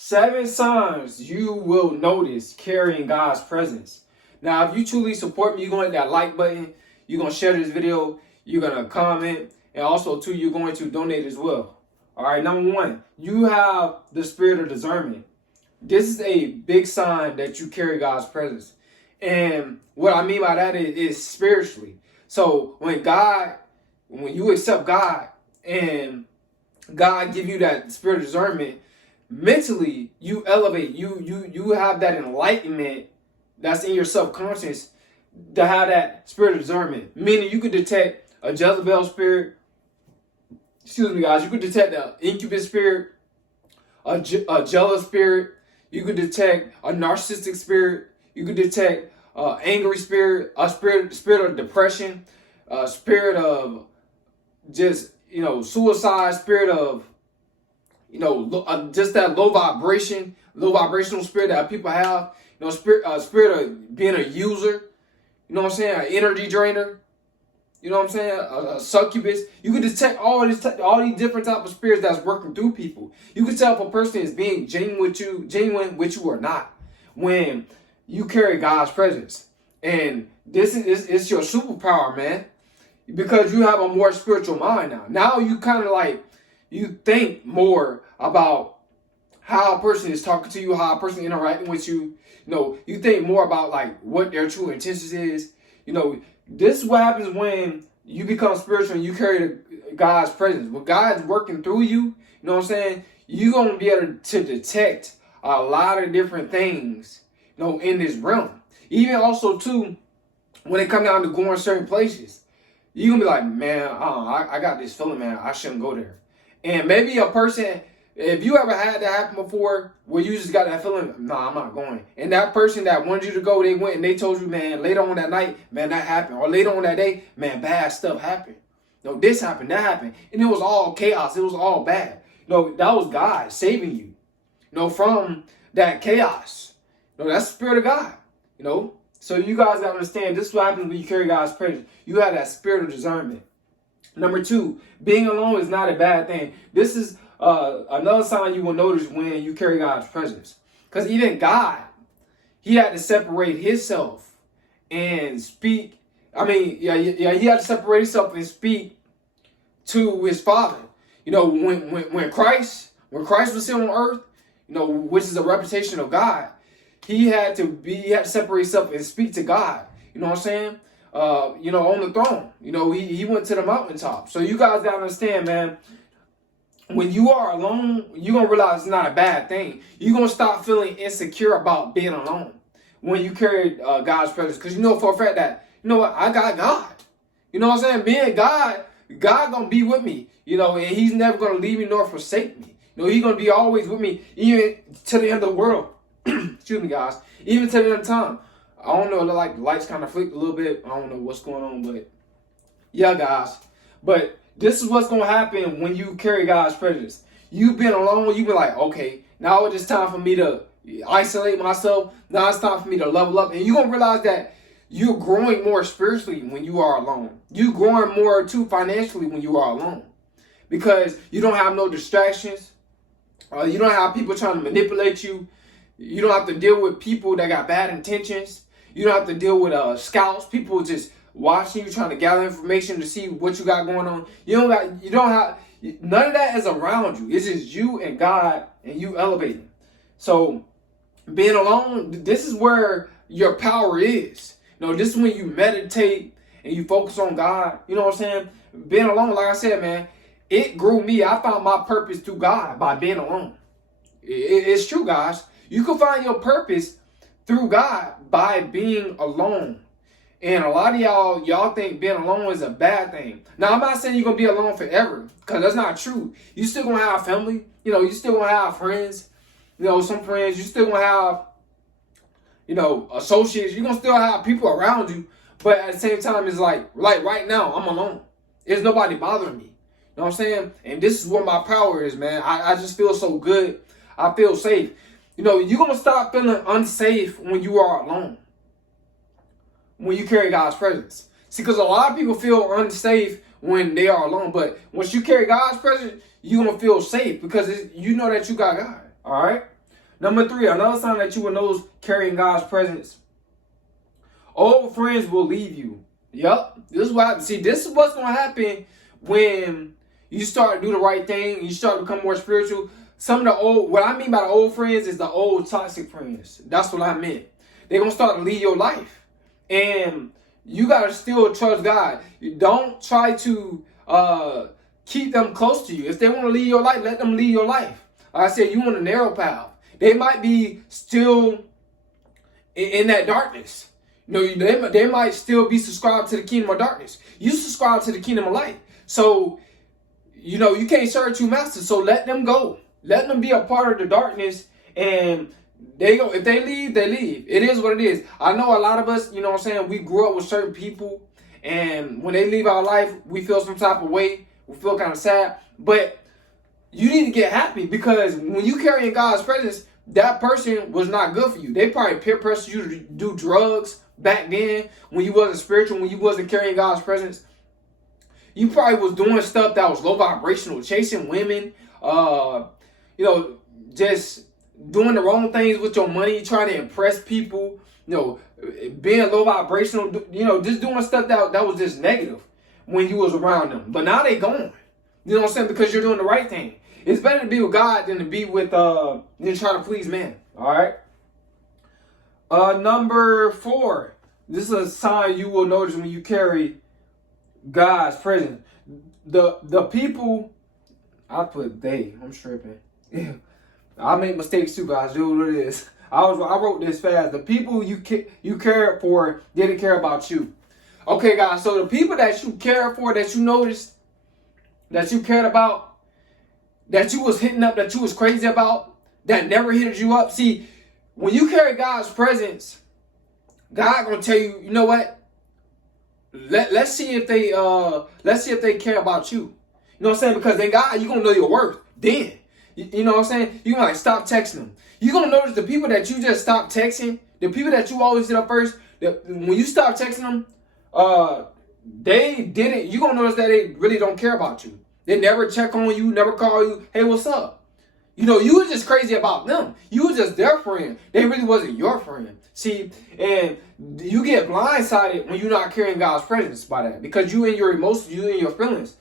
7 signs you will notice carrying God's presence. Now, if you truly support me, you're going to hit that like button. You're going to share this video. You're going to comment. And also, too, you're going to donate as well. All right, number 1, you have the spirit of discernment. This is a big sign that you carry God's presence. And what I mean by that is spiritually. So when you accept God and God give you that spirit of discernment, mentally you elevate. You have that enlightenment that's in your subconscious to have that spirit of discernment. Meaning you could detect a Jezebel spirit. Excuse me, guys. You could detect an incubus spirit, a jealous spirit. You could detect a narcissistic spirit. You could detect angry spirit, a spirit of depression, a spirit of just suicide, spirit of just that low vibrational spirit that people have. Spirit of being a user. You know what I'm saying? An energy drainer. You know what I'm saying? A succubus. You can detect all these different type of spirits that's working through people. You can tell if a person is being genuine with you or not when you carry God's presence. And this is your superpower, man, because you have a more spiritual mind now. Now you kind of you think more about how a person is talking to you, how a person interacting with you. You think more about what their true intentions is. This is what happens when you become spiritual and you carry God's presence. When God's working through you, you know what I'm saying? You're going to be able to detect a lot of different things, in this realm. Even also, too, when it comes down to going certain places, you're going to be like, man, I got this feeling, man, I shouldn't go there. And maybe a person, if you ever had that happen before, where you just got that feeling, nah, I'm not going. And that person that wanted you to go, they went and they told you, man, later on that night, man, that happened. Or later on that day, man, bad stuff happened. This happened, that happened. And it was all chaos. It was all bad. That was God saving you, from that chaos. That's the Spirit of God, So you guys got to understand, this is what happens when you carry God's presence. You have that spirit of discernment. Number 2, being alone is not a bad thing. This is another sign you will notice when you carry God's presence. Because even God, he had to separate himself and speak. He had to separate himself and speak to his Father. When Christ was here on earth, which is a representation of God, he had to separate himself and speak to God. You know what I'm saying? On the throne. He went to the mountaintop. So you guys gotta understand, man. When you are alone, you're going to realize it's not a bad thing. You're going to stop feeling insecure about being alone when you carry God's presence. Because for a fact that, I got God. You know what I'm saying? Being God going to be with me. And he's never going to leave me nor forsake me. He's going to be always with me, even to the end of the world. Excuse me, guys. Even to the end of time. I don't know, the lights kind of flicked a little bit. I don't know what's going on, but yeah, guys. But this is what's going to happen when you carry God's presence. You've been alone. You've been like, okay, now it's just time for me to isolate myself. Now it's time for me to level up. And you're going to realize that you're growing more spiritually when you are alone. You're growing more, too, financially when you are alone. Because you don't have no distractions. You don't have people trying to manipulate you. You don't have to deal with people that got bad intentions. You don't have to deal with scouts, people just watching you, trying to gather information to see what you got going on. None of that is around you. It's just you and God and you elevating. So being alone, this is where your power is. This is when you meditate and you focus on God. You know what I'm saying? Being alone, like I said, man, it grew me. I found my purpose through God by being alone. It's true, guys. You can find your purpose through God by being alone. And a lot of y'all think being alone is a bad thing. Now, I'm not saying you're going to be alone forever, because that's not true. You still going to have family. You still going to have friends. Some friends. You still going to have, associates. You're going to still have people around you. But at the same time, it's like right now, I'm alone. There's nobody bothering me. You know what I'm saying? And this is what my power is, man. I just feel so good. I feel safe. You're going to stop feeling unsafe when you are alone. When you carry God's presence. See, because a lot of people feel unsafe when they are alone. But once you carry God's presence, you're going to feel safe because you know that you got God. All right? Number 3, another sign that you will know is carrying God's presence. Old friends will leave you. Yep. This is what happens. See, this is what's going to happen when you start to do the right thing. You start to become more spiritual. Some of the old, what I mean by the old friends is the old toxic friends. That's what I meant. They're going to start to lead your life. And you got to still trust God. You don't try to keep them close to you. If they want to lead your life, let them lead your life. Like I said, you on a narrow path. They might be still in that darkness. They might still be subscribed to the kingdom of darkness. You subscribe to the kingdom of light. So, you can't serve two masters. So let them go. Let them be a part of the darkness. And they go. If they leave, they leave. It is what it is. I know a lot of us, we grew up with certain people. And when they leave our life, we feel some type of way. We feel kind of sad. But you need to get happy, because when you carry in God's presence, that person was not good for you. They probably peer pressured you to do drugs back then when you wasn't spiritual, when you wasn't carrying God's presence. You probably was doing stuff that was low vibrational, chasing women, just doing the wrong things with your money, trying to impress people, being low vibrational, just doing stuff that was just negative when you was around them. But now they gone. You know what I'm saying? Because you're doing the right thing. It's better to be with God than to be with than try to please man. All right. Number 4. This is a sign you will notice when you carry God's presence. The people, I put they. I'm stripping. I make mistakes too, guys. Do what it is. I wrote this fast. The people you cared for didn't care about you. Okay, guys. So the people that you cared for, that you noticed, that you cared about, that you was hitting up, that you was crazy about, that never hit you up. See, when you carry God's presence, God gonna tell you, you know what? Let's see if they care about you. You know what I'm saying? Because then God, you gonna know your worth. Then, you know what I'm saying? You gonna stop texting them. You gonna notice the people that you just stopped texting, the people that you always hit up first. When you stop texting them, they didn't. You gonna notice that they really don't care about you. They never check on you, never call you. Hey, what's up? You were just crazy about them. You were just their friend. They really wasn't your friend. See, and you get blindsided when you're not carrying God's presence by that, because you in your emotions, you in your feelings.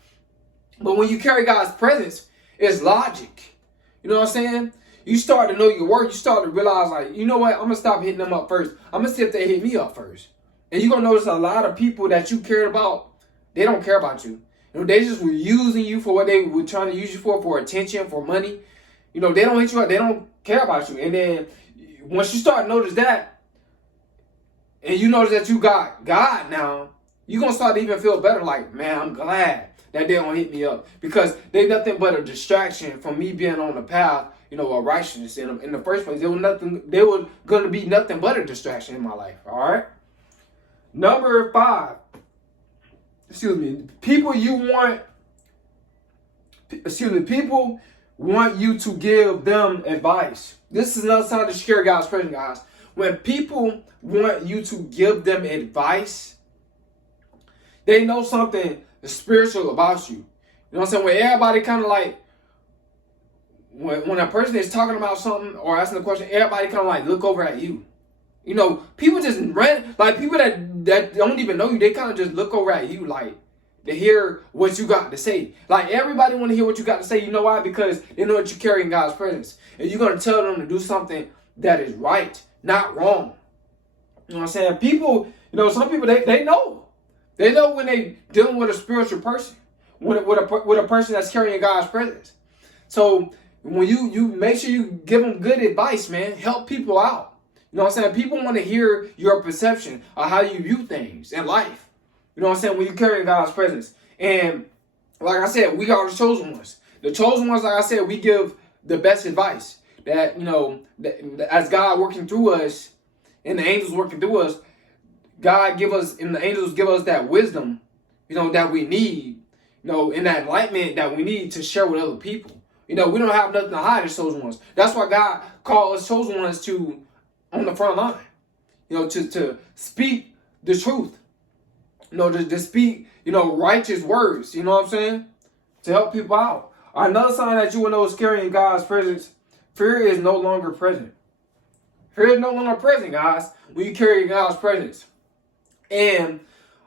But when you carry God's presence, it's logic. You know what I'm saying? You start to know your worth. You start to realize, like, you know what? I'm going to stop hitting them up first. I'm going to see if they hit me up first. And you're going to notice a lot of people that you cared about, they don't care about you. They just were using you for what they were trying to use you for attention, for money. They don't hit you up. They don't care about you. And then once you start to notice that, and you notice that you got God now, you're going to start to even feel better. Like, man, I'm glad that they don't hit me up, because they're nothing but a distraction from me being on the path, of righteousness in the first place. They were going to be nothing but a distraction in my life. All right. Number 5. People want you to give them advice. This is another sign to share God's presence, guys. When people want you to give them advice, they know something spiritual about you. You know what I'm saying? When everybody kind of like, when a person is talking about something or asking a question, everybody kind of like look over at you. People just people that don't even know you, they kind of just look over at you like to hear what you got to say. Like, everybody want to hear what you got to say. You know why? Because they know that you carry in God's presence. And you're going to tell them to do something that is right, not wrong. You know what I'm saying? People, some people, they know. They know when they dealing with a spiritual person, with a person that's carrying God's presence. So when you make sure you give them good advice, man, help people out. You know what I'm saying? People want to hear your perception of how you view things in life. You know what I'm saying? When you carry God's presence. And like I said, we are the chosen ones. The chosen ones, like I said, we give the best advice. That, as God working through us and the angels working through us, God give us, and the angels give us that wisdom, that we need, and that enlightenment that we need to share with other people. We don't have nothing to hide as chosen ones. That's why God called us chosen ones to on the front line, to speak the truth, to speak, righteous words, you know what I'm saying, to help people out. Another sign that you will know is carrying God's presence. Fear is no longer present. Fear is no longer present, guys, when you carry God's presence. And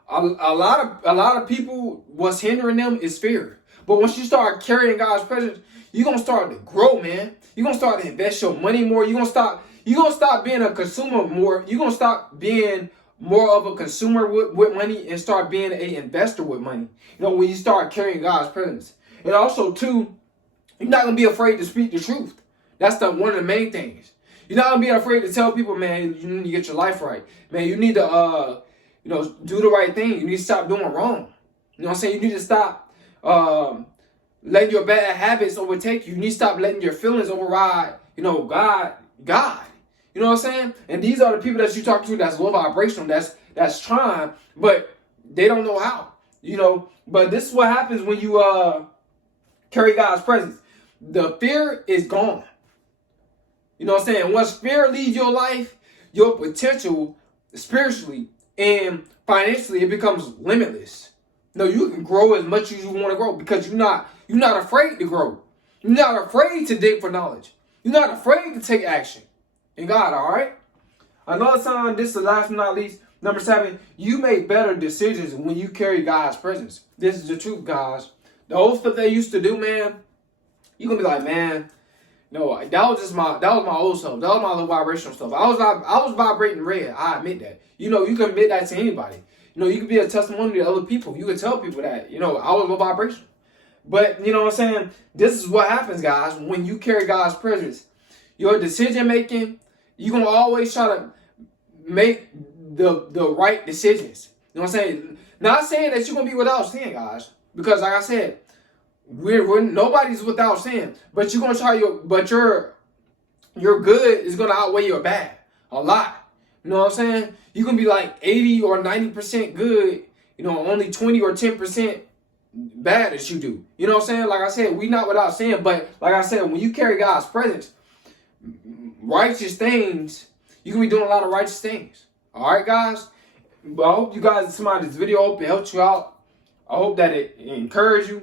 a lot of people, what's hindering them is fear. But once you start carrying God's presence, you're gonna start to grow, man. You're gonna start to invest your money more. You're gonna stop being a consumer more. You're gonna stop being more of a consumer with money and start being an investor with money. You know, when you start carrying God's presence. And also too, you're not gonna be afraid to speak the truth. That's one of the main things. You're not gonna be afraid to tell people, man, you need to get your life right. Man, you need to do the right thing. You need to stop doing wrong. You know what I'm saying? You need to stop letting your bad habits overtake you. You need to stop letting your feelings override, God. You know what I'm saying? And these are the people that you talk to that's low vibrational, that's trying, but they don't know how. But this is what happens when you carry God's presence. The fear is gone. You know what I'm saying? Once fear leaves your life, your potential spiritually and financially, it becomes limitless. You can grow as much as you want to grow because you're not afraid to grow. You're not afraid to dig for knowledge. You're not afraid to take action in God, all right? Another time, this is the last but not least, number 7, you make better decisions when you carry God's presence. This is the truth, guys. The old stuff they used to do, man, you're going to be like, man, no, that was my old self. That was my low vibrational stuff. I was vibrating red. I admit that. You can admit that to anybody. You can be a testimony to other people. You can tell people that, I was low vibration. But, you know what I'm saying? This is what happens, guys, when you carry God's presence. Your decision making, you're going to always try to make the right decisions. You know what I'm saying? Not saying that you're going to be without sin, guys. Because like I said, nobody's without sin. But you're going to try your good is going to outweigh your bad. A lot. You know what I'm saying? You can be like 80 or 90% good, only 20 or 10% bad as you do. You know what I'm saying? Like I said, we not without sin, but like I said, when you carry God's presence, righteous things, you can be doing a lot of righteous things. All right, guys? But I hope you guys see this video. I hope it helped you out. I hope that it encouraged you.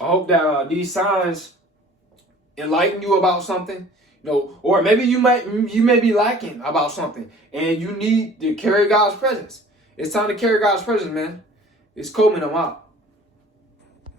I hope that these signs enlighten you about something. Or maybe you may be lacking about something and you need to carry God's presence. It's time to carry God's presence, man. It's Coleman. I'm out.